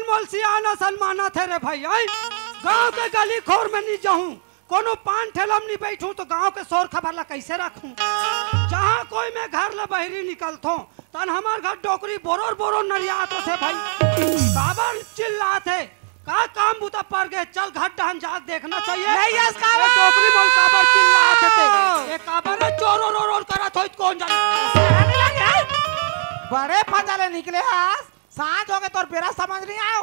अनमोल सियाना सलमाना थे रे भाई। आई गांव के गली खोर में नहीं जाऊं, कोनो पान ठेलम नहीं बैठूं तो गांव के शोर खबर ला कैसे रखूं। जहां कोई मैं घर ले बहरी निकलतो तन हमार घर डोकरी बोरोर बोरोर नरियात थे भाई। काबर चिल्लाते का काम बुता पर गए, चल घर डहन जा देखना चाहिए। नहीं यस काबर डोकरी बोल काबर चिल्लाते थे, ए काबर चोर रोर करत होइत कौन जाने। बड़े फंदाले निकले आज, सांझ हो गए तोर बेरा समझ नहीं आओ।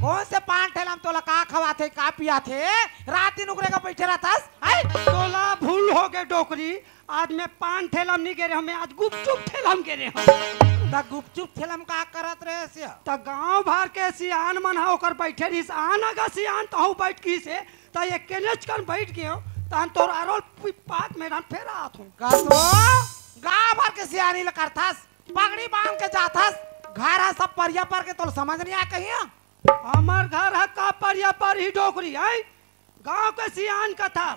कौन से पान ठेलाम तोला का खवाथे का पियाथे, रात दिन उगरे का बैठे रहतास। आई तोला भूल हो गए डोकरी, आज मैं पान ठेलम नहीं गिरे, हमें आज गुपचुप ठेलम गिरे हम। ता गुपचुप ठेलम का करत रहे से त गांव भर के सियान मन हा ओकर बैठे रिस आना का सियान तहु बैठ की से त ये केनेच कर बैठ गयो तहन तोर आरोल पात मैदान फेर आत हूं। का तो गांव भर के सियानी ल करथास, पगड़ी बांध के जाथास, घर है सब परिया पर के तो समझ नहीं आ कहिया। हमार घर है का परिया पर ही डोकरी आई। गांव के सियान का था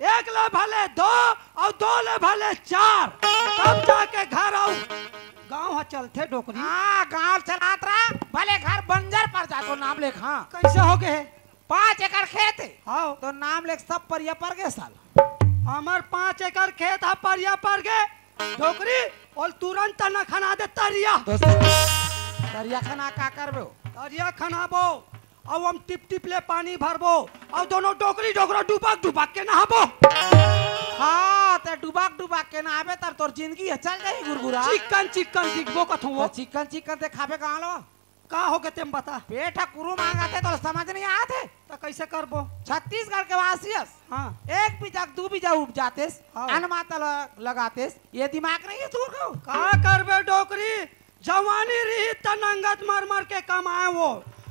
एक ले भले दो और दो ले भले चार, तब जाके घर आऊ। गांव है चलते डोकरी। हाँ गांव चलात रहा, भले घर बंजर पर जा तो नाम लेख। हाँ कैसे हो गए 5 एकड़ खेत है हाँ तो नाम लेख सब परिया पर गए साल। हमार 5 एकड़ खेत है परिया पर गए डोकरी और तुरंत न खना दे तरिया। तरिया खाना का करबो, तरिया खनाबो अब हम टिप टिप ले पानी भरबो और दोनों डोकरी डोकरा डुबाक डुबाक के नहाबो। हाँ ते डुबाक डुबाक के ना आबे तर तोर जिंदगी है चल जाई गुरगुरा। चिकन चिकन दिखबो कथू वो चिकन चिकन ते खाबे कहां लो का हो गए तेम बता। पेट कुरु मांगाते तो समझ नहीं आते। तो कैसे करबो। छत्तीसगढ़ के वासियस हाँ 1 बीजा 2 बीजा उपजातेस, हाँ। अनमाता लगातेस, ये दिमाग नहीं है तोर को। का करबे डोकरी, जवानी रही तनंगत मर मर के कमाए वो,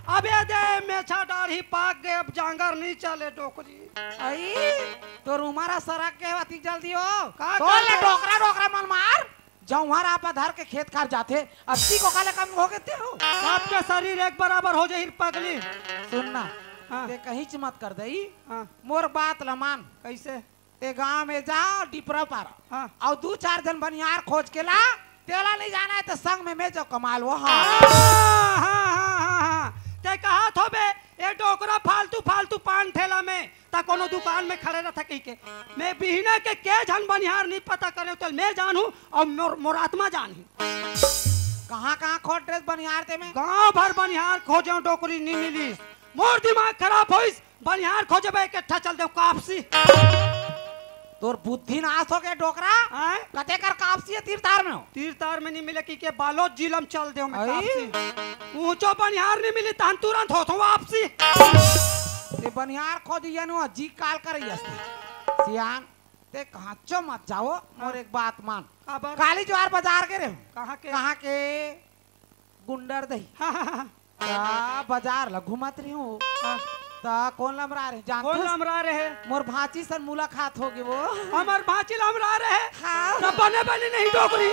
अबे दे मेछा डाढ़ी पाक गए अब जांगर नहीं चले डोकरी। आई तोर उमरा सरक के अति जल्दी हो का तो ले डोकरा डोकरा मन मार जौहर आप धर के खेत खार जाते 80 को काले कम हो गए हो। सबके शरीर एक बराबर हो जाए पगली। सुनना हाँ। ते कहीं च मत कर दई, हाँ मोर बात ल मान। कैसे ते गांव में जाओ डिपरा पारा हाँ और 2-4 जन बनियार खोज के ला, तेला नहीं जाना है तो संग में मैं जो कमाल वो। हाँ हाँ हाँ ते कहा थो बे ये डोकरा फालतू फालतू पान ठेला में ता कोनो दुकान में खड़े रह थकी के मैं बिहना के झन बनिहार नहीं पता करे तो मैं जानू और मोर आत्मा जानू। कहाँ कहाँ खोज ड्रेस बनियार ते में गांव भर बनिहार खोजो डोकरी नहीं मिली, मोर दिमाग खराब होइस। बनिहार खोजबे इकट्ठा चल दे कापसी। तोर बुद्धि नाश हो गया डोकरा। आए कते कर कापसी है तीरतार में हो। तीरतार में नहीं मिले की के बालोद जिलम चल दे मैं आई। कापसी। ऊंचो बनिहार नहीं मिली तहन तुरंत होतो वापसी। ते बनियार खोज यानो जी काल करई हस्ते सियान ते कहांचो मत जाओ। और एक बात मान, खबर काली ज्वार बाजार के रे कहाँ के गुंडर दही हाँ हाँ हाँ ता बाजार ल घुमत रही हूँ हाँ ता कौन लमरा रहे जान कौन लमरा रहे। मोर भांची सर मुलाकात होगी वो। हमार भांची लमरा रहे हाँ तब बने बने नहीं डोकरी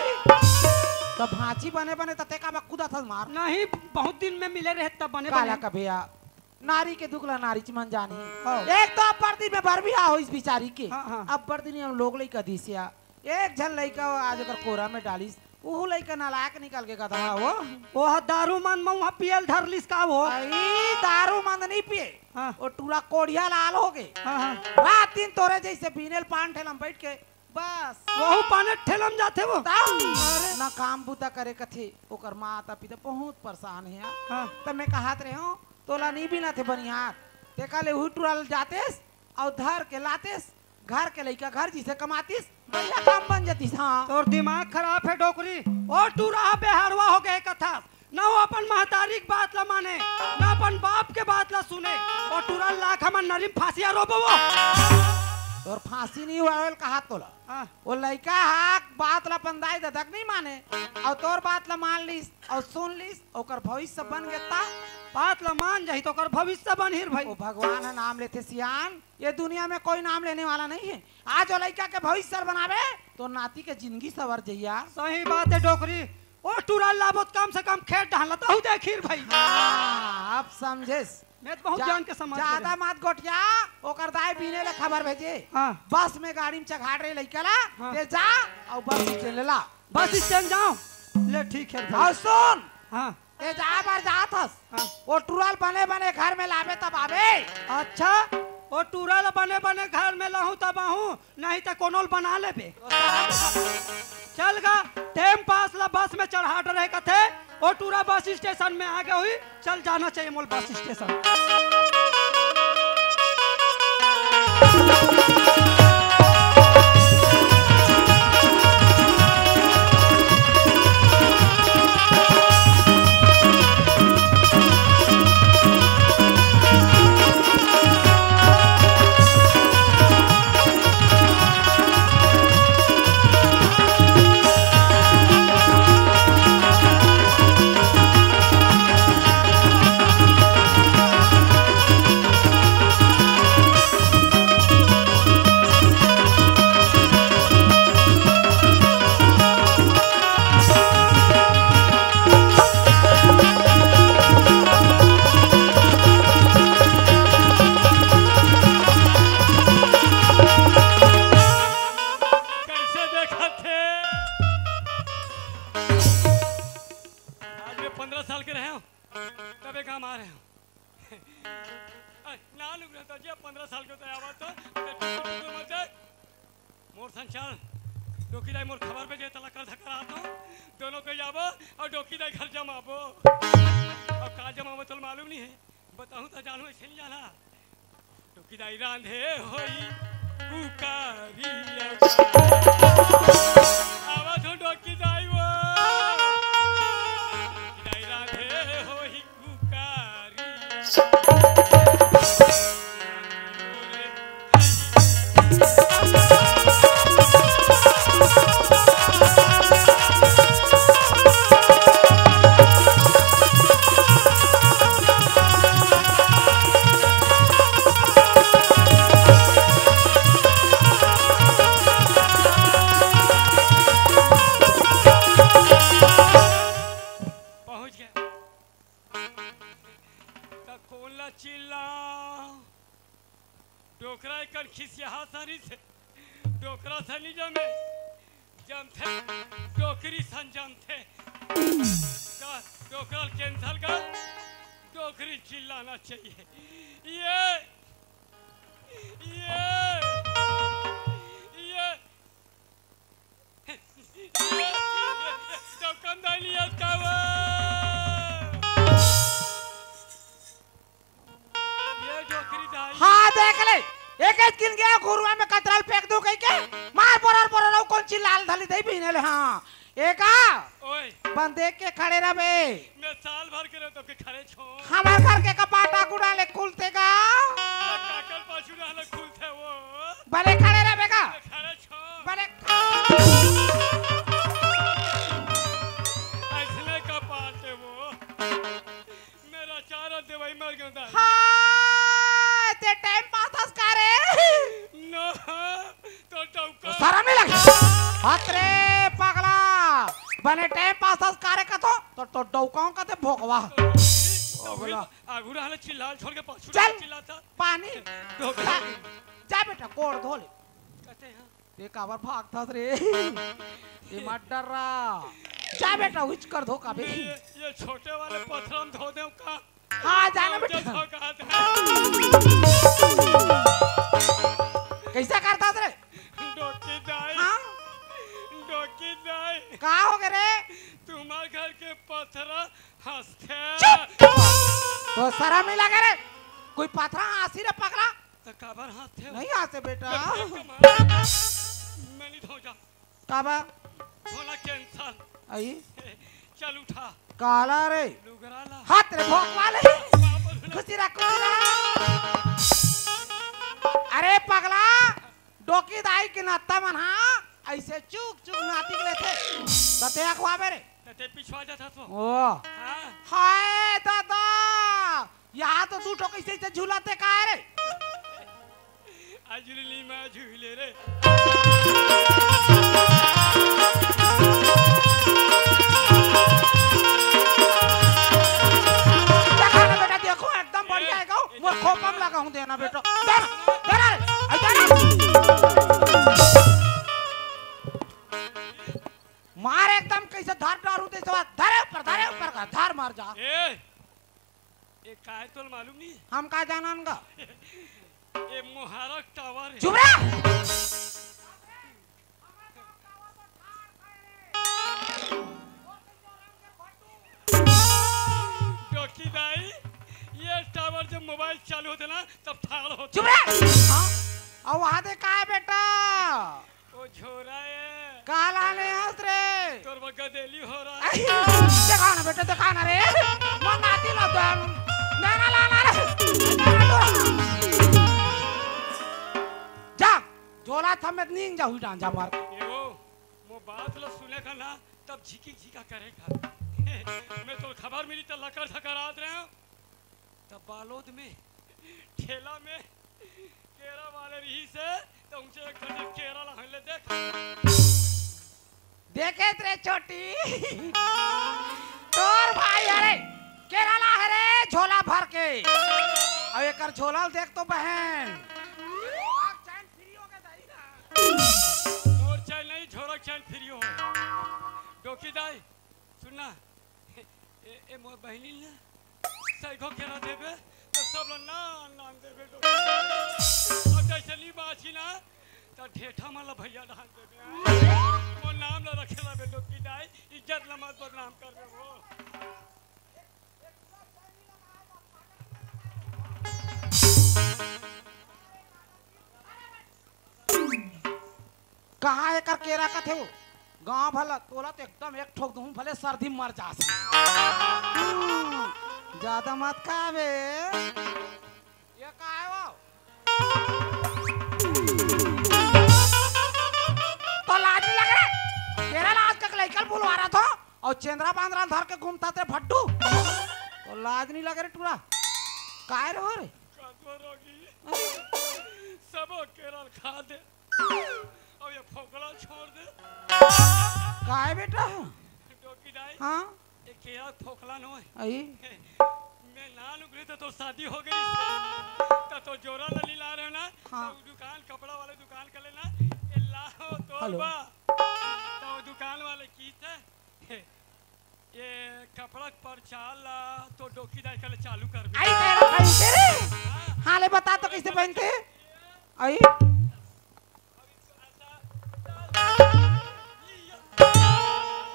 तो भांची बने बने तते का बकुदा था मार नहीं बहुत दिन में मिले रहे तब बने काला बने। का भैया नारी के दुखला नारी चमन जानी। हाँ। एक तो अब्बर दिन में बर भी आ हो इस बिचारी के। हाँ, हाँ। अब्बर दिन हम लोग लइका दिसिया एक झन लइका आज अगर कोरा में डालिस वो लइका नालायक निकल के गधा वो दारू मन में पियल धर लिस का वो। आई दारू मंद नहीं पिए। हाँ वो टूला कोढ़िया लाल हो गए। हाँ हाँ रात दिन तोरे जैसे बीनेल पान ठेलम बैठ के बस वहु पाने ठेलम जाते वो। ना काम बुता करे कथे ओकर माता पिता बहुत परेशान है। हाँ तब मैं कहात रहे हूँ तोला नहीं भी ना थे बनियार ते काले हुटुरल जातेस और धर के लातेस घर के लइका घर जिसे कमातीस बढ़िया काम बन जातीस। हाँ तोर दिमाग खराब है डोकरी। और तू रहा बेहारवा हो गए कथा न वो अपन महतारी की बात ला माने न अपन बाप के बात ला सुने और तुरा लाख हमन नरीम फांसिया रोबो वो। तोर फांसी नहीं हुआ कहा तोला हाँ वो लइका हाक बात ला पंदाई ददक नहीं माने और तोर बात ला मान लीस और सुन लीस ओकर भविष्य बन गेता। बात ला मान जाही तो कर भविष्य बनहिर भाई। ओ भगवान है नाम लेते सियान, ये दुनिया में कोई नाम लेने वाला नहीं है। आज वो लइका के भविष्य बनावे तो नाती के जिंदगी सवर जइया। सही बात है डोकरी। ओ टूरा लाबोत कम से कम खेत ढालता हूँ देखिर भाई। हाँ, अब समझेस मैं तो बहुत जान के समझ ज्यादा मत गोटिया ओकर दाई बीने ले खबर भेजे। हाँ बस में गाड़ी में चघाड़ रहे लइका ला हाँ। ते जा और बस स्टैंड ला बस स्टैंड जाओ ले ठीक है भाई। और सुन हाँ ते जा बार जात हस हाँ वो टूरल बने बने घर में लावे तब आवे। अच्छा वो टूरल बने बने घर में लाहूं तब आहूं, नहीं तो कोनोल बना लेबे। चल गा टेम पास ला बस में चढ़ा रहे कथे वो टूरा बस स्टेशन में आगे हुई। चल जाना चाहिए मोल बस स्टेशन। कर धो का ये छोटे वाले पत्थर हम धो दें का। हाँ जाना बेटा। कैसा करता रे? डोकी दाई। हाँ? डोकी दाई। कहाँ हो गए रे? तुम्हारे घर के पत्थर हंसते। तो सरा में लगे रे? कोई पत्थर हंसी रे पकड़ा? तो काबर हंसते? नहीं हंसे बेटा। मैं नहीं धो जा। काबर? धोना कैंसल। आई? चल उठा। काला रे? लुगराला। हाथ रे भोग वाले। खुशी रख खुशी रख। अरे पगला डोकी दाई के नाता मन हाँ ऐसे चुक चुक नाती के लेते तते अखवा बेरे तते पिछवा जाता तो ओ हाय दादा यहाँ तो दूठो कैसे से झूलाते का है रे अजली में झूले रे बेटा देखो एकदम बढ़िया है गो मोर खोपम लगा हूं देना बेटा देना मार एकदम कैसे धार डारू दे धरे ऊपर का धार मार जा का है तो मालूम नहीं हम का जानन गा ये मोहारा टावर है चुप रह डॉकी दाई ये टावर जब मोबाइल चालू होते ना तब ठाड़ होते चुप रह हाँ और वहां दे का है बेटा वो झोरा है काला ले हंस रे तोर गदेली हो रहा है देखा ना बेटा देखा ना रे मन आती ला तो ना ला रे जा झोला थमेत नींग जा हुई डांजा मार यो वो बात लो सुने का ना तब झिकी झिका करेगा मैं तो खबर मिली तो लकर धकरात रहे हो तब बालोद में ठेला में केरा वाले रही से तो उनसे एक घंटे केरा लहले देख देखे रे छोटी तोर भाई अरे केरला है रे झोला भर के अब एकर झोला देख तो बहन आग चैन फ्री हो के दई ना मोर चैन नहीं झोरक चैन फ्री हो डोकी दाई सुनना ए मोर बहनी ना सैगो केरा देबे तो सब लोग नाम देबे डोकी अब जैसे नी बाची ना तो ठेठा माला भैया डाल देबे वो नाम ला रखेला बे डोकी दाई इज्जत ला मत बदनाम कर दे वो कहाँ एकर केरा का थे वो गांव भला तोला तो एकदम एक ठोक दूं भले सर्दी मर जास ज्यादा मत खावे ये का है वो तो लाज नहीं लग रहा तेरा लाज का लइकल बुलवा रहा था और चेंद्रा बांद्रा धर के घूमता थे फट्टू तो लाज नहीं लग रहा टूरा काय रे हो रे रोगी सब केरल खा दे और ये फोकला छोड़ दे काय बेटा डोकी दाई हाँ ये केरल फोकला न होए आई मैं ना लुगरी तो शादी हो गई तो जोरा लली ला रहे हो ना हाँ। तो दुकान कपड़ा वाले दुकान कर लेना ये लाओ तो हेलो। बा तो दुकान वाले की थे ये कपड़ा पर चाला तो डोकी दाई कल चालू कर आई तेरा पहनते रे हाँ ले बता तो कैसे पहनते आई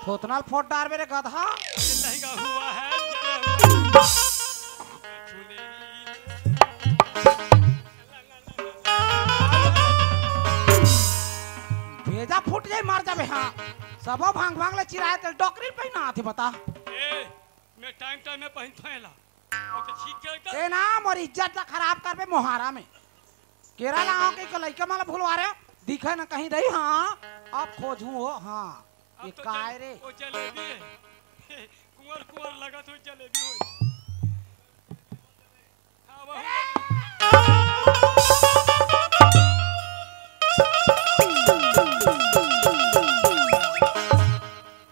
थोतनाल फोट डार मेरे गधा लहंगा हुआ है भेजा फूट जाए मार जाबे हाँ सबो भांग भांग ले चिराए तो डॉक्टरी पहना आथे बता मैं टाइम टाइम में पहन थेला और तो ठीक है ए ना मोर इज्जत ना खराब करबे मोहारा में केरला आओ के लइका माला भूलवा रे दिखे ना कहीं दई हाँ अब खोजूं हो हाँ ये काय रे वो जलेबी है कुंवर कुंवर लगा तो जलेबी हो हाँ वो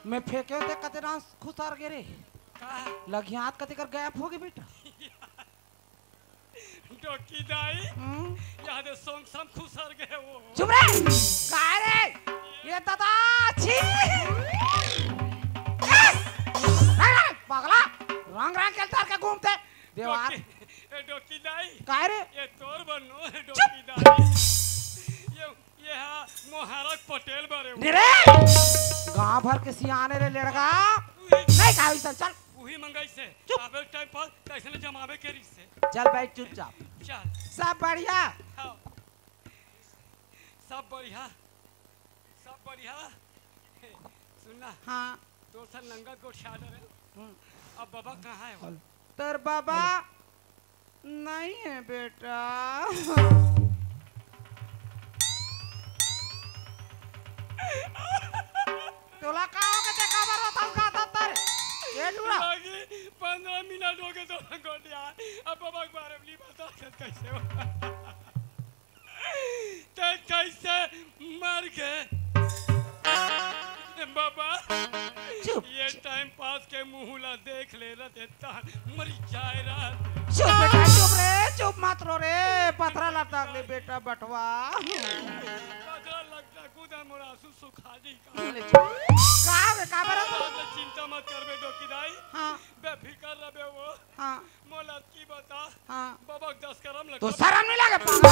मैं फेंके होते कते डांस खुसार गे रे कहा लगियात कते कर गैप हो गए बेटा डोकी दाई याद है सॉन्ग सब खुसर गए वो चुप रे काय रे ये दादा छी पागला रंग रंग के तार के घूमते देवार डोकी दाई काय रे ये तोर बनो है डोकी दाई ये हाँ मोहरक पटेल बारे वो रे गांव भर के सियाने रे लड़का नहीं खाई चल चल वही मंगाई से आबे टाइम पर कैसे न जमावे के रिस से चल बैठ चुपचाप चल सब बढ़िया हाँ सब बढ़िया सुनना हाँ दोस्त नंगा को छाड़ रहे अब बाबा कहाँ है वो तेर बाबा नहीं है बेटा तोला काओ के देखा मारो तब खाता तर ये डूरा लगी 15 मिनट हो गए तो गोटिया अब बाबा के बारे में नहीं बता कैसे हो ते कैसे मर गए बाबा चुप ये टाइम पास के मुहला देख ले रहा देता मर जाए रहा चुप बेटा चुप रे चुप मत रो रे पथरा लटक ले बेटा बटवा पथरा लगता कूदा मोरा आंसू सुखा दी का का बरा चिंता मत कर बे डोकी दाई हाँ बेफिकर रहे वो हाँ मोला की लगा तो शर्म नहीं लगे पागल?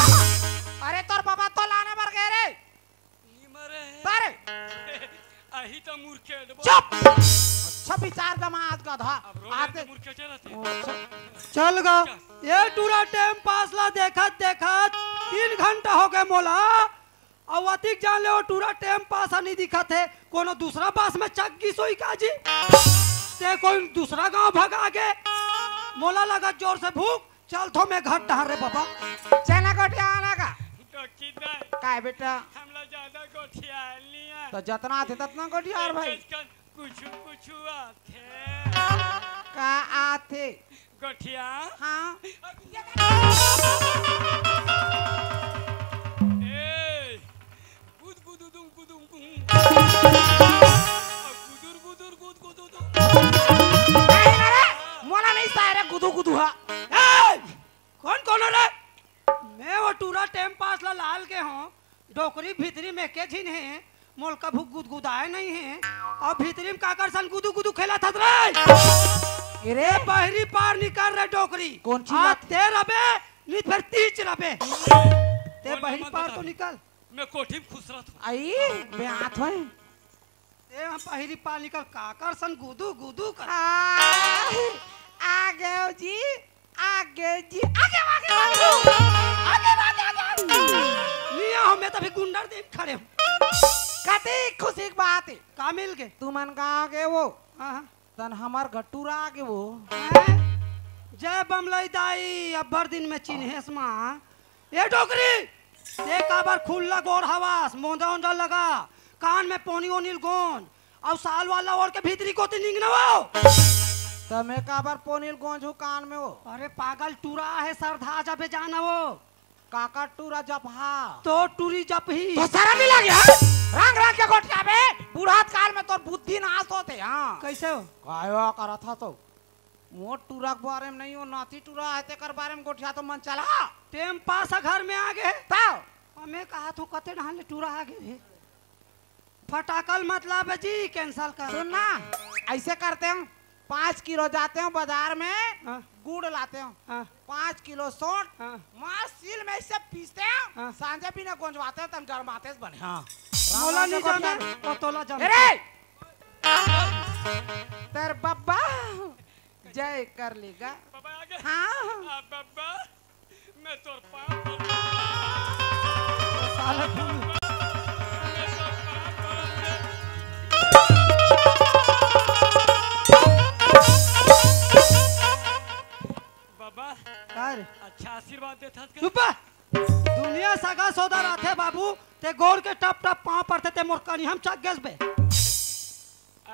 अरे तोर बाबा तो लाने पर गए रे मरे तारे आही तो मूर्खे चुप अच्छा विचार दमाद का था अब रोज आते मूर्खे चलते चल गा ये टूरा टाइम पास ला देखत देखत 3 घंटा हो गए मोला और अतिक जान ले वो टूरा टाइम पास नहीं दिखत है कोनो दूसरा बस में चक्की सोई काजी ते कोई दूसरा गांव भगा के मोला लगा जोर से भूख चल थो मैं घर डहर रे बाबा चना गोटिया आना का डोकी दाई काय बेटा हमला ज्यादा गोठिया नहीं है तो जितना थे उतना गोटिया और भाई कुछ कुछ आथे का आथे गोठिया हाँ ए गुद गुद दुम गुदुम गुम गुदुर गुदुर गुद गुद नहीं ना रे मोला नहीं सारे गुदू गुदू हा कौन कौन है रे मैं वो टूरा टाइम पास ला लाल के हूँ डोकरी भीतरी में के झिन है मोल का भूख गुदगुदाए नहीं है और भीतरी में काकर सन गुदू गुदू खेला था रे अरे बहरी पार निकाल रहे डोकरी कौन सी आज बात? ते रबे नहीं फिर तीच रबे ते कौन बहरी बात पार बता तो रही? निकल मैं कोठी में खुश रहता आई बेआत होए ते हम बहरी पार निकल काकर सन गुदू गुदू कर आगे जी आगे जी आगे आगे आगे आगे लिया हूँ मैं तभी गुंडर देख खड़े हूँ कते खुशी की बात है का मिल गए तू मन गाँव के वो हाँ तन हमार गट्टूरा आगे वो हैं? जय बमलई दाई अब्बर दिन में चिन्हेस माँ ये डोकरी ये काबर खुल्ला गोर हवास मोंदा ओंदा लगा कान में पोनी ओनिल गोन और साल वाला और के भीतरी को निंग न वो तमे काबर पोनील गोंझू कान में वो अरे पागल टूरा है सरधा जबे जाना वो काका टूरा जपहा तो टूरी जप ही तो सारा मिला गया रंग रंग के गोटिया बे बुढ़ात काल में तो बुद्धि नाश होते हाँ कैसे हो कायो करा था तो मोट टूरा के बारे में नहीं हो नाती टूरा है तेकर बारे में गोटिया तो मन चला टेम पास घर में आ गए ताओ हमें कहा तो कते ढाले टूरा आ गए रे फटाकल मतलब है जी कैंसल कर सुनना ऐसे करते हैं 5 किलो जाते हैं बाजार में हाँ। गुड़ लाते हैं हाँ 5 किलो सोट हाँ मार सील में इसे पीसते हैं हाँ। सांझे भी ना गुंजवाते हैं तन गरमाते से बने हाँ मोला नहीं जाना वो तोला जाना अरे तेर बब्बा जय कर लेगा बाबा आगे हाँ बाबा मैं तोर पाँव साले फूल बाबा कर अच्छा आशीर्वाद देता था चुप दुनिया सगा सौदा राथे बाबू ते गोर के टप टप पाँव पड़ते ते मोरकानी हम चक गैस बे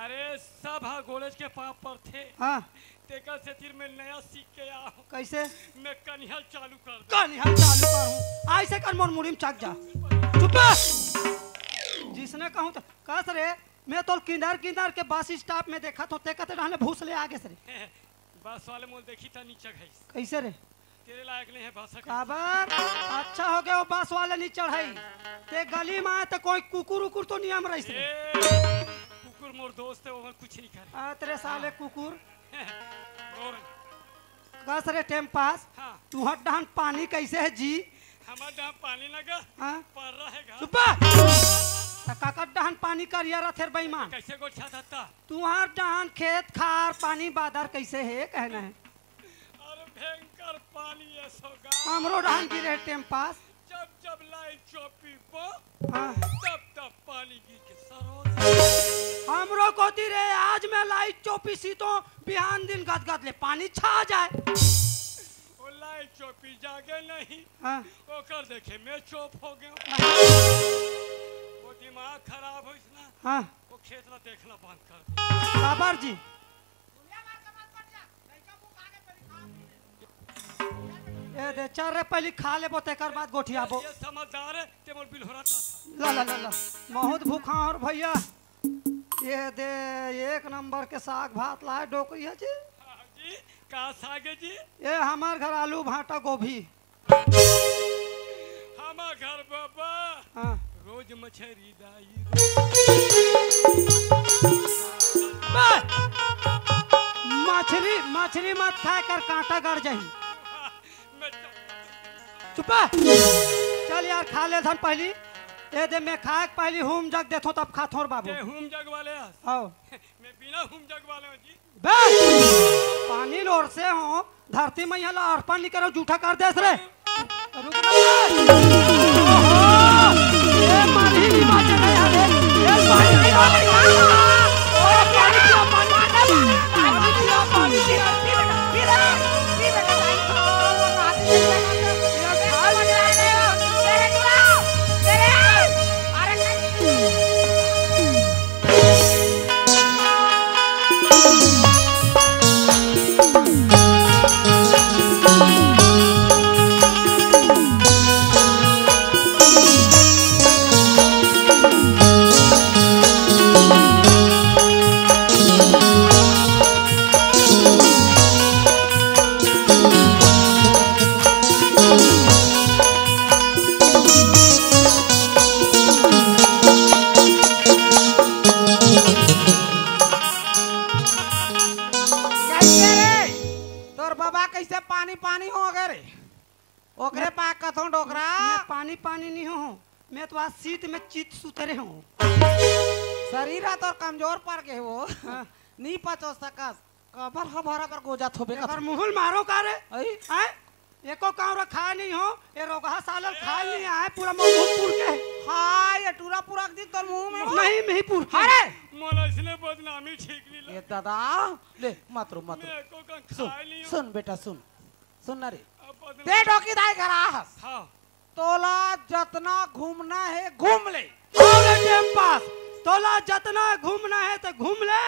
अरे सब हाँ गोलेज के पाँव पर थे हाँ तेकर से फिर मैं नया सीख के आया हूँ कैसे मैं कनिहल चालू कर दूं। कहानी हम चालू करूँ ऐसे कर मोर मुड़ी में चक जा चुप जिसने कहूँ तो कस रे मैं तो किंदर किंदर के बस स्टॉप में देखा तो ते कहते रहने भूस ले आगे से रे बस वाले मोल देखी था नीचे गई कैसे रे तेरे लायक नहीं है भाषा का काबर अच्छा हो गया वो बस वाले नहीं चढ़ाई ते गली में आए तो कोई कुकुर उकुर तो नियम रही से कुकुर मोर दोस्त है वो कुछ नहीं करे तेरे साले कुकुर और कस रे टेम पास हाँ तू हट डहान पानी कैसे है जी हमारे यहाँ पानी लगा हाँ पर रहेगा चुप काकर डहान पानी कर यार थे बेईमान कैसे गोठा था तुम्हार डहान खेत खार पानी बादर कैसे है कहना है अरे भयंकर पानी है सोगा हमरो डहान की रहे टेम पास जब जब लाई चौपी पो हाँ तब तब पानी गिर के सरोज हमरो कोती रे आज मैं लाइट चौपी सी तो बिहान दिन गदगद ले पानी छा जाए वो लाई चौपी जागे नहीं हाँ वो कर देखे मैं चौप हो गया वो दिमाग खराब हो इसना हाँ वो खेत ला देखना बंद कर दे। काबर जी ए दे चार रे पहले खा ले बोते कर बाद गोठिया बो ये समझदार है ते मोर बिल हो रहा था ला ला ला ला बहुत भूखा और भैया ये दे एक नंबर के साग भात लाए डोकरी है जी हाँ जी कहा सागे जी ये हमार घर आलू भाटा गोभी हमार घर बाबा हाँ रोज मछरी दाई मछली मछली मत खाए कर कांटा गड़ जाही मैं चुपा चल यार खा ले धन पहली ए दे मैं खाए के पहली हुम जग देथो तब खाथो रे बाबू ते हुम जग वाले आओ मैं बिना हुम जग वाले हूं जी बे पानी लोर से हो धरती में यहाँ अर्पण नहीं करो जूठा कर देस रे रुक ना ये माली नहीं बाजे नहीं हले ये पानी नहीं वाले ओ पानी पिया पानी ओकरे पाक कथों डोकरा मैं पानी पानी नहीं हूँ मैं तो आज सीट में चित सुतरे हूँ शरीर है तो कमजोर पड़ के वो नहीं पचो सकस कबर हमारा कर गोजा थोबे अगर मुहुल मारो का रे आई हैं एको काम रखा नहीं हो ये रोगा सालल खा नहीं आए पूरा मुंह पूर के हां ये टूरा पूरा दी तो मुंह में नहीं नहीं पूर के अरे मोला इसने बदनामी ठीक ली ये दादा ले मत रो मैं को का सुन खाए नहीं सुन बेटा सुन सुन ना रे अब बदनामी ते डोकी दाई करा हस हां तोला जतना घूमना है घूम ले और टाइम पास तोला जितना घूमना है तो घूम ले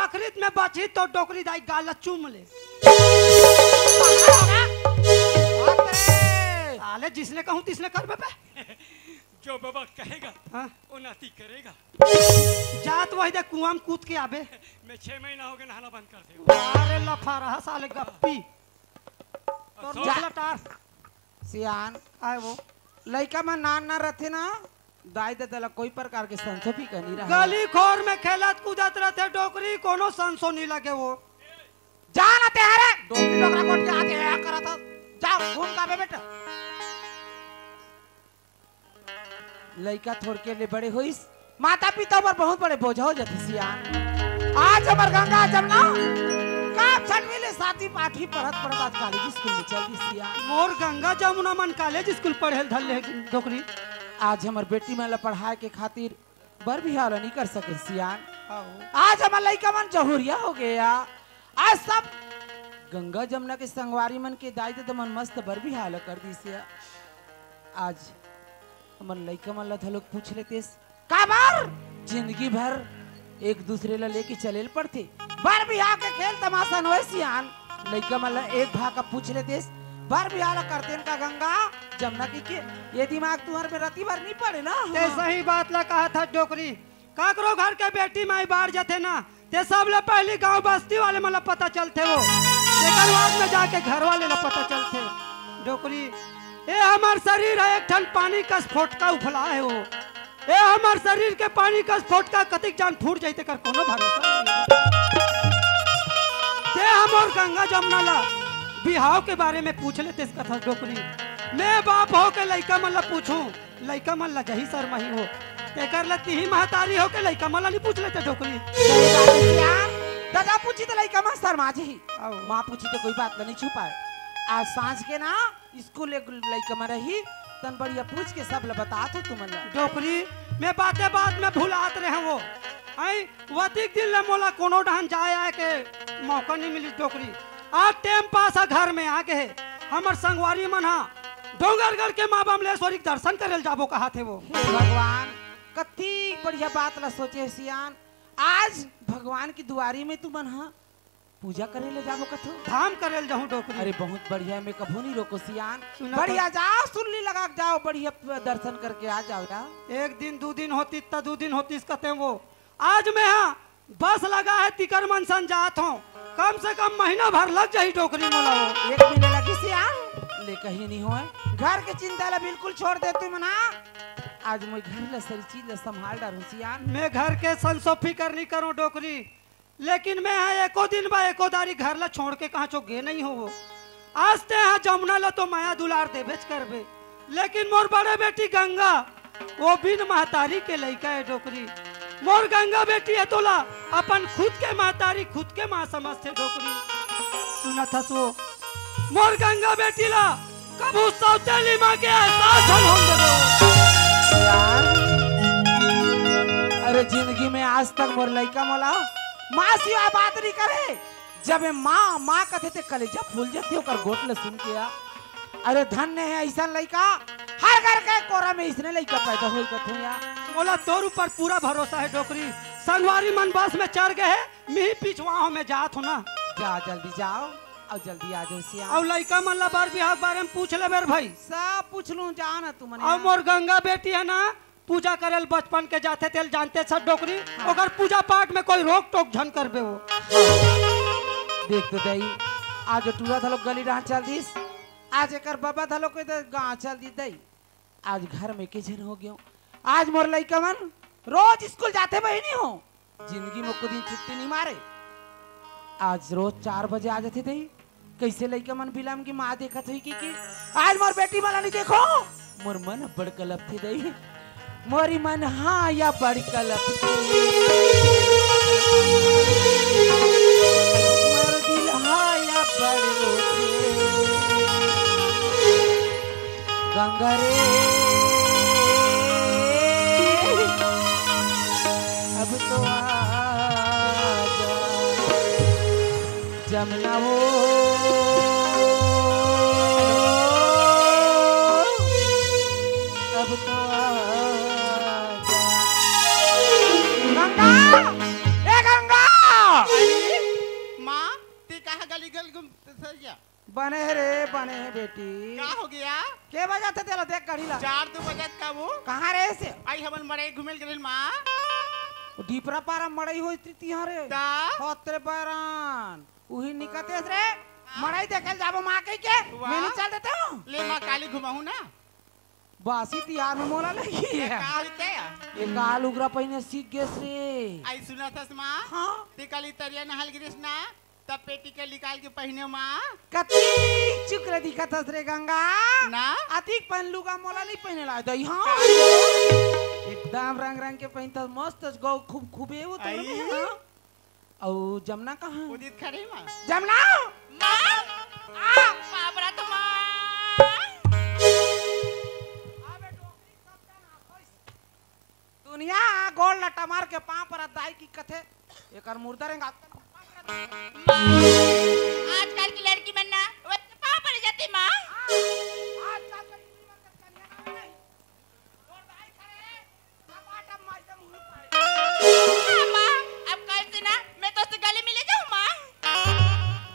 आखिरी में बची तो डोकरी दाई गाल चूम ले साले जिसने कहूं तिसने कर बे जो बाबा कहेगा हाँ? वो नाती करेगा जात वही दे कुआं में कूद के आबे मैं 6 महीना हो गए नहाना बंद कर दे अरे लफा रहा साले गप्पी तो सो- लटार सियान आए वो लइका में नान ना रहते ना दाई दे दला कोई प्रकार के संसो भी कनी रहा गली खोर में खेलत कूदत रहते डोकरी कोनो संसो नहीं लगे वो जान आते हरे डोकरी डोकरा कोट के आते हैं करा था जा घूम का बे बेटा लइका थोड़ के ले बड़े होइस माता पिता पर बहुत बड़े बोझ हो जाते सियान आज हमर गंगा जमुना का छठवीं ले साथी पाठी पढ़त पढ़त आज कॉलेज स्कूल में चल दी सियान मोर गंगा जमुना मन कॉलेज स्कूल पढ़े धल ले डोकरी आज हमर बेटी मन ला पढ़ाए के खातिर बर भी हाल नहीं कर सके सियान आओ आज हमार लइका मन जहुरिया हो गया आज सब गंगा जमुना के संगवारी मन के दाई दे मन मस्त बर भी हाल कर दी से आज हमर लइका मन ला धलोक पूछ लेते का बार जिंदगी भर एक दूसरे ला लेके चलेल पड़ते बर भी आके खेल तमाशा नोए सियान लइका मन ला एक भाग का पूछ लेते बर भी हाल करते का गंगा जमुना की के ये दिमाग तुम्हारे में रती भर नहीं पड़े ना ते सही बात ला कहा था डोकरी काकरो घर के बेटी माई बाहर जाते ना ते सब ले पहली गांव बस्ती वाले मला पता चलते वो लेकिन बाद में जाके घर वाले ला पता चलते डोकरी ए हमार शरीर है एक ठन पानी का स्फोट का उफला है वो ए हमार शरीर के पानी का स्फोट का कतिक जान फूट जाते कर कोनो भरोसा नहीं ते हम और गंगा जमुना ला बिहाव के बारे में पूछ लेते इस कथा डोकरी मैं बाप हो के लइका मन ला पूछूं लइका मन ला जही शर्मा ही हो तेकर ला तिही महतारी हो के लइका मन ला नहीं पूछ लेते डोकरी दादा पूछी तो लइका मां शर्मा जी आओ। मां पूछी तो कोई बात नहीं छुपाए आज सांझ के ना स्कूल एक लइका में रही तन बढ़िया पूछ के सब ला बता तो तुम ला डोकरी मैं बातें बाद में भुलात रहे वो आई वतिक दिन ले मोला कोनो डहन जाए आए के मौका नहीं मिली डोकरी आज टाइम पास है घर में आके है हमर संगवारी मन हा डोंगरगढ़ के माँ बमलेश्वरी के दर्शन करेल जाबो कहा थे वो हे भगवान कति बढ़िया बात ला सोचे सियान आज भगवान की दुआरी में तू मनहा पूजा करे ले जाबो कथो धाम करेल जाऊं डोकरी अरे बहुत बढ़िया मैं कभू नहीं रोको सियान सुना बढ़िया जाओ सुनली लगा के जाओ बढ़िया दर्शन करके आ जाओ ना एक दिन दो दिन होती त दो दिन होती इस कहते वो आज मैं यहाँ बस लगा है तिकर मनसन जात हूँ कम से कम महीना भर लग जाही डोकरी मोला वो एक महीने लगी सियान ले कहीं नहीं होए घर के चिंता ला बिल्कुल छोड़ दे तू मना आज मैं घर ला सारी चीज ला संभाल डालूं सियान मैं घर के संसो फिकर नहीं करूं डोकरी लेकिन मैं यहाँ एको दिन बा एको दारी घर ला छोड़ के कहाँ चो गे नहीं हो वो आज ते यहाँ जमुना ला तो माया दुलार देबेच करबे, लेकिन मोर बड़े बेटी गंगा वो बिन महतारी के लइका है डोकरी। मोर गंगा बेटी है तोला अपन खुद के महतारी खुद के माँ समझते डोकरी। सुना था सो मोर गंगा बेटी ला कबू सौतेली माँ के एहसास हम देबो। यार अरे जिंदगी में आज तक मोर लइका मोला माँ सिवा बात नहीं करे। जब माँ माँ कथे ते कलेजा फूल जाते ओकर गोट ले सुन के आ। अरे धन्य है ऐसा लइका, हर घर के कोरा में इसने लइका पैदा होई कथू यार। मोला तोर ऊपर पूरा भरोसा है डोकरी। संगवारी मन बस में चढ़ गए है, मिही पिछवाओ में जात हो ना। जा जल्दी जाओ और जल्दी आ जाओ सिया। और लइका मन ला बार बिहार के बारे में पूछ ले बेर भाई। सब पूछ लूं जा ना तू मने। और मोर गंगा बेटी है ना पूजा करेल बचपन के जाते तेल जानते सब डोकरी। अगर पूजा पाठ में कोई रोक टोक झन करबे वो। देख तो दई आज टूरा थलो गली डांट चल दिस, आज एकर बाबा थलो के गांव चल दी दई। आज घर में के जन हो गयो। आज मोर लइका मन रोज स्कूल जाते बहिनी हो, जिंदगी में कोई दिन छुट्टी नहीं मारे। आज रोज 4 बजे आ जाते दई। कैसे लइका मन बिलाम की माँ देखत हुई की आज मोर बेटी वाला नहीं देखो। मोर मन बड़ कलप थी दई, मोरी मन हाँ या बड़ कलप थी। मोर दिल हाँ या बड़ रोते गंगा रे अब तो आजा जमुना हो अब तो आजा। गंगा ए गंगा माँ ते कहा गली गल घूम सरिया बने रे बने बेटी। का हो गया? के बजा थे तेरा देख गाड़ी ला 4-2 बजत का वो कहाँ रे से आई हमन मरे घुमेल गेल माँ डीपरा पारा मड़ई होई थी तिहारे ता होतरे बैरान उही निकते रे मड़ई देखल जाबो मां कह के वाह। मैं नहीं चल देता हूं। ले माँ काली घुमाऊं ना बासी तिहार में मोला लगी ये है। का होते ये काल उगरा पहिने सीख गेस रे। आई सुना थस माँ हां ते काली तरिया नहल गिरिस ना तब पेटी के निकाल के पहने माँ कती चुकरे दिखत हस रे गंगा ना अधिक पहन लुगा मोला नहीं पहने ला दई हां एकदम रंग रंग के पहनता मस्त गौ खूब खूबे उतर आई। में हां। औ जमुना कहां उदित खड़े माँ जमुना माँ आ बाबरा तो माँ दुनिया गोल लटा मार के पांव पर दाई की कथे एकर मुर्दा रेंगा आजकल की लड़की बनना वो पापा पड़ जाती माँ। माँ अब कल से ना मैं तो उससे गले मिले जाऊँ माँ।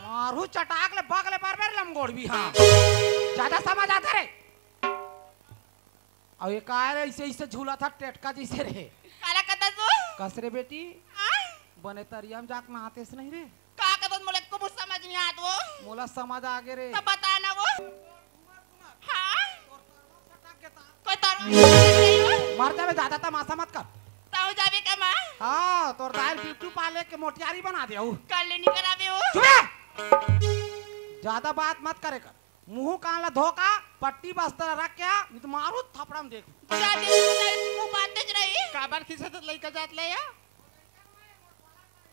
मारू चटाक ले बगले पर बेर लमगोड़ भी हां ज्यादा समझ आता रे। और ये का रे ऐसे ऐसे झूला था टेटका जैसे रे काला कदा तू कसरे बेटी बने तरियाम जाक नहातेस नहीं रे का कदा मोले को कुछ समझ नहीं आत वो मोला समझ आगे रे। तो बता ना वो हाँ कोई तार नहीं हो मरते में ज्यादा तमाशा मत कर। ताऊ जावे का माँ हाँ तोर दाल बिट्टू पाले के मोटियारी बना दे कल ले नहीं करावे वो चुप ज्यादा बात मत करे कर। मुंह काला धोका पट्टी बस्तर रख क्या नहीं तो मारू थपड़म देख। शादी वो बात तेज रही काबर खिसत लइका जात ले या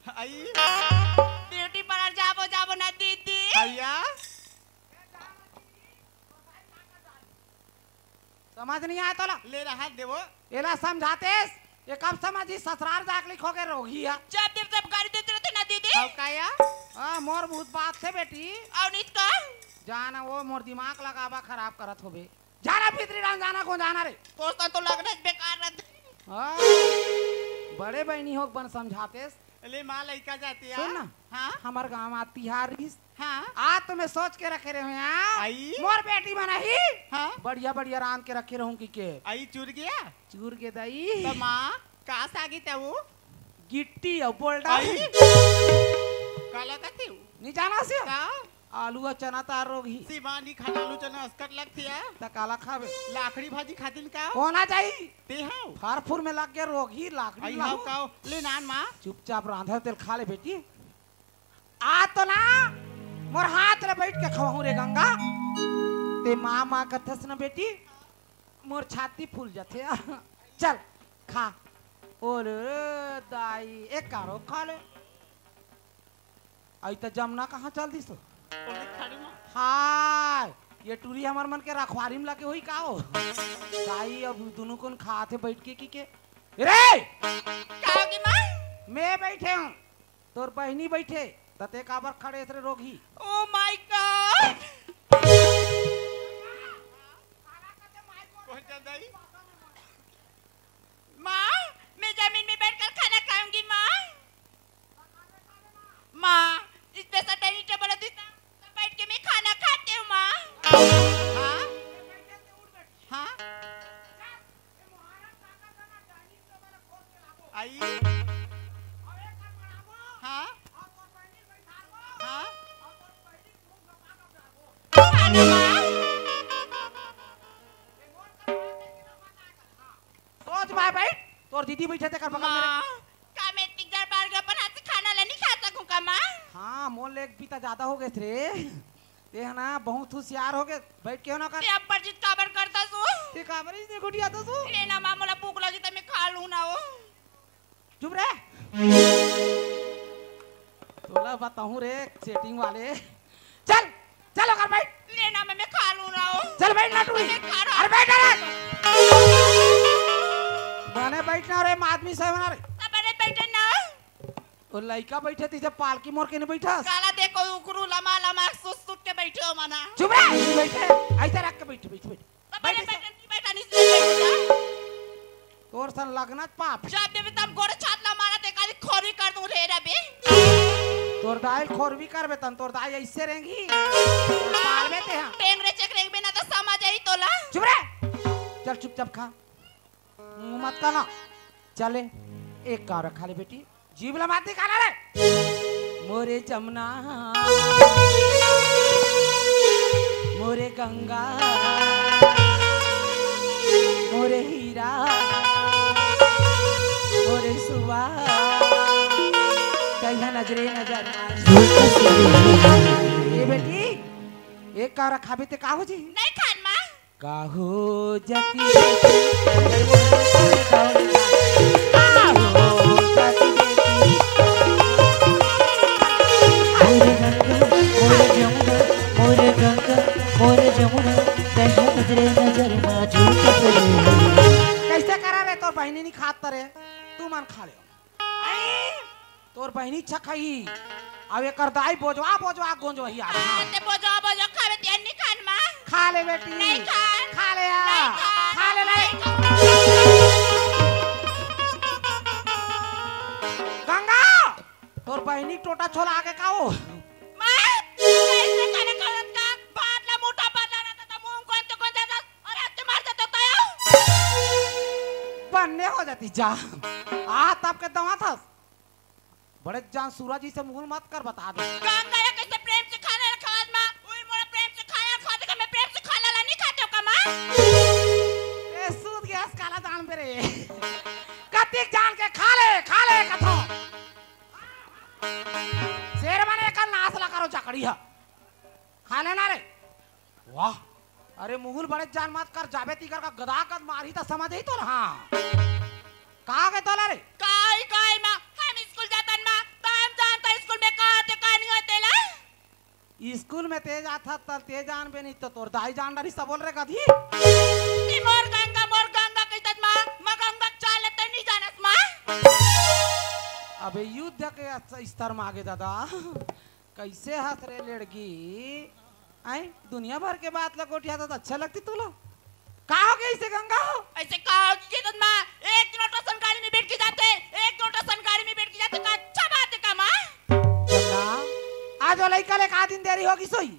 आई ब्यूटी पार्लर जाबो जाबो ना दीदी आया समझ नहीं आया तोला ले रहा देवो एला समझातेस ये कब समझी ससुराल जाक लिखो के रोगी है। जब दिन सब गाड़ी देते रहते ना दीदी अब काया हाँ मोर बहुत बात से बेटी और नीच का जाना वो मोर दिमाग लगावा खराब करत होबे जाना भीतरी डाल जाना को जाना रे। दोस्तों तो लगना बेकार रहते हाँ बड़े बहनी हो बन समझातेस। ले माँ लइका जाती है सुन ना हाँ हमार गाँव आती हारिस हाँ आज तो मैं सोच के रखे रहे हैं आई मोर बेटी बना ही हाँ बढ़िया बढ़िया रान के रखे रहूं की के आई चूर गया चूर के दई तो माँ कहाँ से आ गई था वो गिट्टी और बोल्डा आई काला कहती हूँ नहीं जाना से का आलू और चना तार रोगी सीमानी खाना आलू चना अस्कट लगती है त काला खावे लाखड़ी भाजी खातिन का होना चाहिए ते हाउ फारफुर में लग गया रोगी लाकड़ी आई हाउ लाओ काओ ले नान माँ चुपचाप रांधा तेल खा ले बेटी आ तो ना मोर हाथ ले बैठ के खवाऊं रे गंगा ते माँ माँ कथस न बेटी मोर छाती फूल जाते चल खा और दाई एक कारो खा ले आई तो जमना कहाँ चल दिस तो हाय ये टूरी हमार मन के रखवारी में लगे हुई का हो दाई अब दोनों कौन खाते बैठ के रे कहोगी माँ मैं बैठे हूँ तोर बहनी बैठे तते काबर खड़े थे रोगी ओ माय गॉड माँ मैं जमीन में बैठकर खाना खाऊंगी माँ माँ इस जैसा डाइनिंग टेबल है तो बैठ के मैं खाना खाती हूँ माँ हाँ हाँ आई हाँ हाँ खाना माँ सोच भाई बैठ तोर दीदी बैठे थे कर बगल मेरे माँ क्या मैं इतनी देर बार के अपन हाथ से खाना नहीं खा सकूँ का माँ हाँ मोल एक भी तो ज्यादा हो गए थे ते है ना बहुत होशियार हो गए बैठ के हो ना कर ये अब परजित काबर करता सो ते काबर इसने गुड़िया तो सु लेना माँ मोला भूख लगी तो मैं खा लूँ ना वो चुप रे तोला बताऊं रे सेटिंग वाले चल चलो कर बैठ लेना मैं खा लूँ ना वो चल बैठ ना टूरी मैं खा रहा अरे बैठ रे बने बैठना रे आदमी से बना रे अब अरे बैठे ना वो लड़का बैठे थे जब पालकी मोर के नहीं बैठा काला देखो उकरू लमा लमा सुस सुस के बैठे हो मना चुप रे बैठे ऐसे रख के बैठ बैठ बैठ अब अरे बैठे नहीं बैठा नहीं बैठा तोर सन लगना पाप जब भी तब गोरे छातला मारा ते काली खोरी कर दूं रे रबे तोर दाई खोर भी करबे तन तोर दाई ऐसे रहेंगी पालबे ते हां टेंगरे चक्रे बिना तो समझ आई तोला चुप रे चल चुपचाप खा मुंह मत करना चले एक का खा ले बेटी जीभ लमात निकाला रे मोरे जमुना मोरे गंगा मोरे हीरा मोरे सुवा कहीं नजरे नजर ये बेटी एक का खाबे ते काहो जी नहीं खान मां काहो जाती काहो जाती कैसे करा रे तोर बहनी नहीं खात रे तू मन खा ले तोर बहनी छखाई अब एकर दाई बोझवा बोझवा गोंजो ही आ ते बोझो बोझो खावे ते नहीं खान मां खा ले बेटी नहीं खान खा ले नहीं खा ले ले गंगा तोर बहनी टोटा छोला आगे खाओ मां कैसे खाना खावत का बाटला मोटा बाटला ना तो मुंह को तो जाता और आज मार देता तो बनने हो जाती जा आ तब के दवा था बड़े जान सूरज जी से मुंह मत कर बता दे काम गया कैसे प्रेम से खाना खाद मां ओए मोरा प्रेम से खाना खाते का मैं प्रेम से खाना ला नहीं खाते का मां ए सूद गैस काला जान पे रे कतिक जान के खा ले कथो शेर बने कल नाच ला करो चकड़ी है खा लेना रे वाह अरे मुहुल बड़े जान मत कर जाबे तीकर का गदा कद मारी तो समझ ही तो हां कहां गए तोला रे काय मां हम स्कूल जातन मां तो हम जानता स्कूल में कहते कहानी होते ला स्कूल में तेज आता तल तेज जान बे नहीं तो तोर दाई जान डारी सब बोल रे गधी ती मोर गंगा कहत मां मैं गंगा चालते नहीं जानत मां अबे युद्ध के स्तर में आगे दादा कैसे हंस रे लड़की आई दुनिया भर के बात लकोटिया तो अच्छा लगती तू लोग कहा हो गई इसे गंगा हो ऐसे कहो कि तो मां एक दिन ऑटो संगाड़ी में बैठ के जाते एक दिन ऑटो संगाड़ी में बैठ के जाते का अच्छा बात है का मां गंगा आज वो लड़का ले का दिन देरी होगी सोई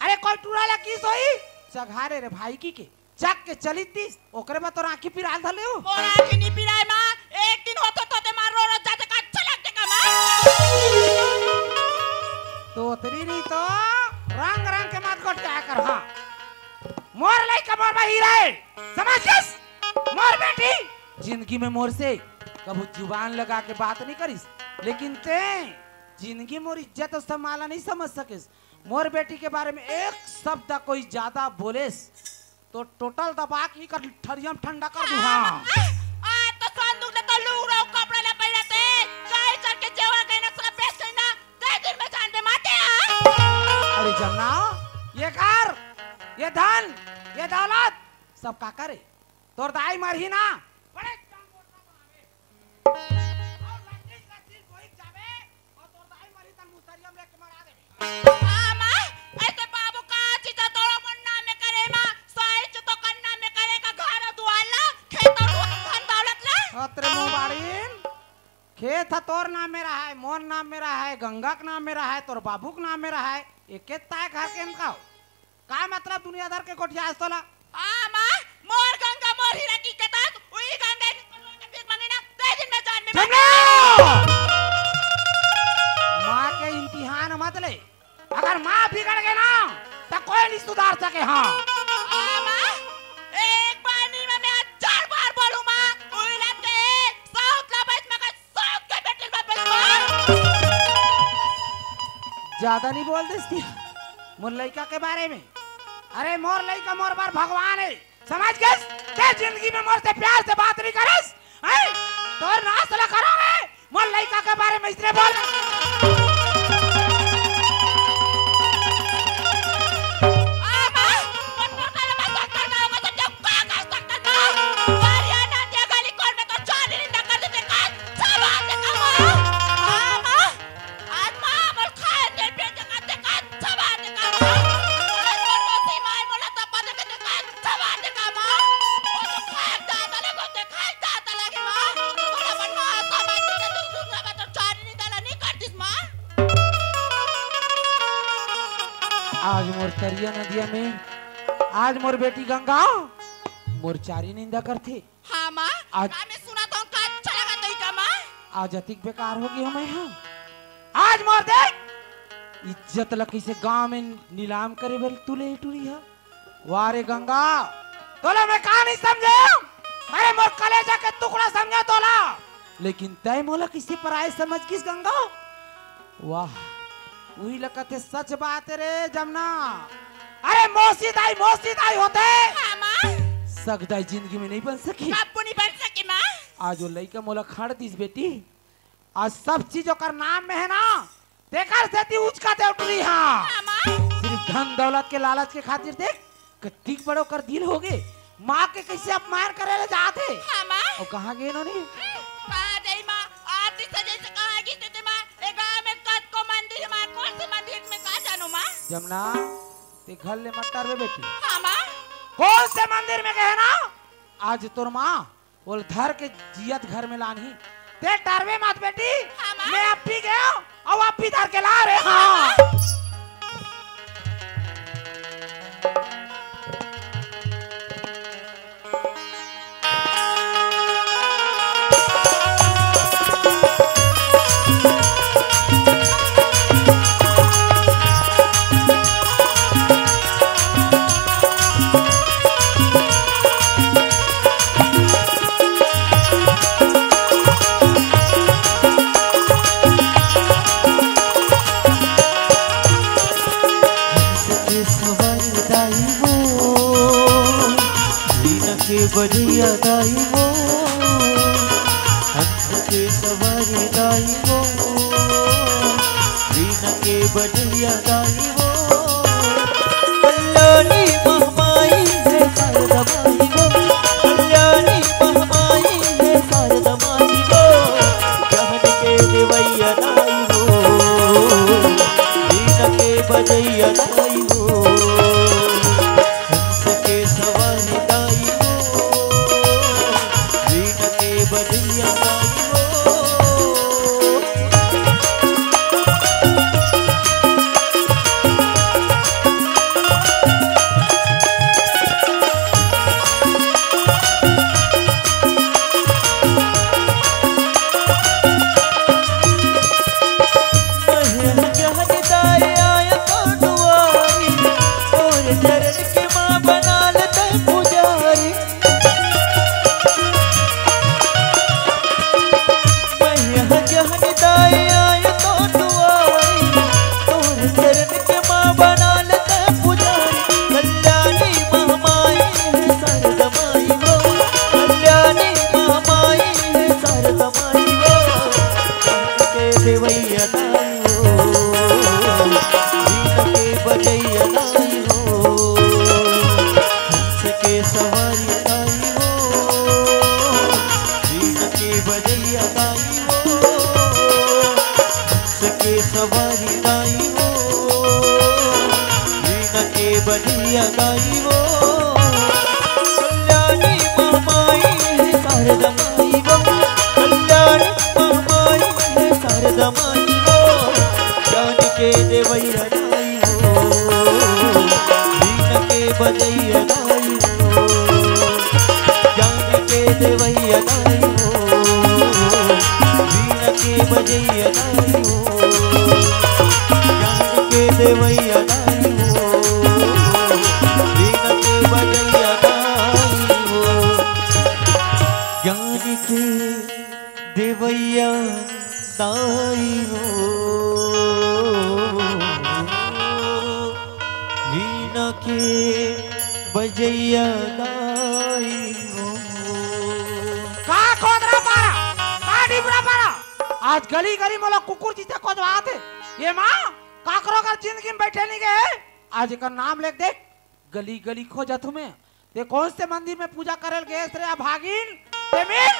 अरे कोई टूरा ला की सोई सघारे रे भाई की के चक के चली तीस ओकरे में तो आंखी पिराल धले हो मोरा की नहीं पिराए मां एक दिन होतो तो ते मार रो जाते का अच्छा लगते का मां तो तेरी नहीं तो रंग रंग के मत कोट क्या कर हां मोर लड़का मोर भाई रे समझ गइस मोर बेटी जिंदगी में मोर से कबू जुबान लगा के बात नहीं करिस लेकिन ते जिंदगी मोर इज्जत और सम्मान नहीं समझ सकिस मोर बेटी के बारे में एक शब्द कोई ज्यादा बोलेस तो टोटल दबा के कर ठरियम ठंडा कर दूं। हाँ आ तो संदूक ने तो लूग रहो कपड़ा ले पहले थे गाय चल के जेवर गए ना सब बेच ना 10 दिन में जान दे माते आ। अरे जमुना ये कार ये धन ये दौलत सब का करे तोर दाई मरही ना बड़े काम मोटा बनावे और लंजीस कोई जावे और तोर दाई मरही तन मुसरियम लेके मरा देवे। हां मां ऐसे बाबू का चीज तोरो मुन्ना में करे मां साइज तो कन्ना में करेगा घर दुआला खेत और धन दौलत ला। अतरे मुबारिन खेत तोर नाम में रहा है मोर नाम में रहा है गंगा का नाम में रहा है तोर बाबू का नाम में रहा है एक ताय घर के इनका का मतलब दुनियादार के कोठिया तोला। हां मां मोर गंगा मोर हीरा की कथा वही गंगा के फिर माने ना 10 दिन में जान में माँ के इम्तिहान मत ले अगर माँ बिगड़ गए ना तो कोई नहीं सुधार सके। हाँ मां एक बार नहीं मैं 4 बार बोलूं मां वही लगते साउथ ला बैठ में साउथ के बेटे में बैठ ज्यादा नहीं बोल देती मोर लड़का के बारे में। अरे मोर लड़का मोर बार भगवान है समझ गए ते जिंदगी में मोर से प्यार से बात नहीं करस हैं तो नाश ला करोगे मोर लड़का के बारे में इसने बोल आज मोर करिया नदिया में आज मोर बेटी गंगा मोर चारी निंदा करथे। हां मां आज मैं सुना तो का अच्छा लगा तो का मां आज अतिक बेकार होगी हमें। हाँ आज मोर देख इज्जत ला कैसे गांव में नीलाम करे बेल तुले टुरी है वारे गंगा तोला मैं कहा नहीं समझे अरे मोर कलेजा के टुकड़ा समझे तोला लेकिन तय मोला किसी पर आए समझ किस गंगा वाह वही लगते सच बात रे जमुना। अरे मौसी दाई होते हां मां सगदाई जिंदगी में नहीं बन सकी बापू नहीं बन सकी मां। आज वो लड़का मोला खड़ दिस बेटी आज सब चीजों का नाम में है ना देखर सेती उचका ते उठरी। हाँ हां मां सिर्फ धन दौलत के लालच के खातिर देख कत्ती बड़ो कर दिल हो गए माँ के कैसे अपमान करे ले जाते। हां मां और कहाँ गए इन्होंने कहां गई मां आरती सजे से कहां गई थी मां ए गांव में कत को मंदिर मां कौन से मंदिर में का जानू मां जमुना ते घर ले मत कर बेटी हां मां कौन से मंदिर में गए ना आज तोर माँ बोल धर के जियत घर में लानी ते डरवे मत बेटी हाँ, माँ। मैं अब भी गया और अब भी धर के ला रहे। हाँ बढ़िया दाई वो हंस के सवारी दाई वो रीना के बढ़िया दाई वो कल्याणी महमाई है शारदा माई वो कल्याणी महमाई है शारदा माई वो जहन के देवैया दाई वो रीना के बढ़िया दाई वो हंस के सवारी दाई बढ़िया माँ बजैया दाई वो कल्याणी महामाई है शारदा माई वो कल्याणी महामाई है शारदा माई वो ज्ञान के देवैया दाई वो वीणा के बजैया दाई वो ज्ञान के देवैया दाई वो वीणा के बजैया दाई वो ज्ञान के देवैया दाई वो वीणा के बजैया दाई वो ज्ञान के देवैया दाई हो वीणा के बजैया दाई हो का खोदरा पारा का डिबरा पारा आज गली गली मोला कुकुर जीते खोदवाते ये माँ काकरो का जिंदगी में बैठे नहीं गए आज एक नाम लिख दे गली गली खोजा तुम्हें ते कौन से मंदिर में पूजा करल गए रे भागिन ते मिल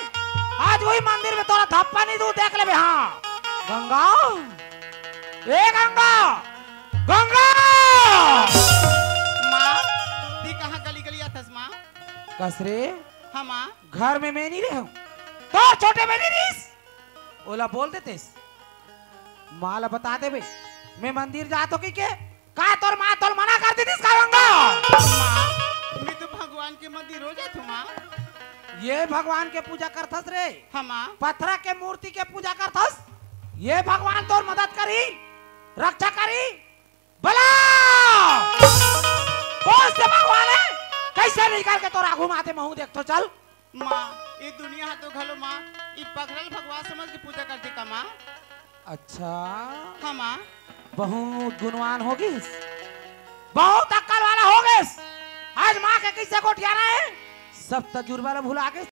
आज वही मंदिर में तोरा धप्पा नहीं दूं देख ले बे हाँ गंगा ए गंगा गंगा माँ ती कहाँ गली गली आतस माँ कसरे हाँ माँ घर में मैं नहीं रहा तो छोटे में नहीं रहीस ओला बोल देते माला बता दे बे मैं मंदिर जातो की के का तोर माँ तोर मना कर देतीस का गंगा माँ मैं तो भगवान के मंदिर हो जात हूँ माँ ये भगवान के पूजा करथस रे हाँ माँ पत्थर के मूर्ति के पूजा करथस ये भगवान तोर मदद करी रक्षा करी भला कौन से भगवान है कैसे निकाल के तोर आगू माथे महू देख तो चल माँ ये दुनिया हाथ तो घलो माँ ये पकड़ल भगवान समझ के पूजा करती का माँ अच्छा हाँ माँ बहुत गुणवान होगिस बहुत अक्ल वाला होगिस आज माँ के किससे कोठियाना है सब तजुर्बा ला भुला के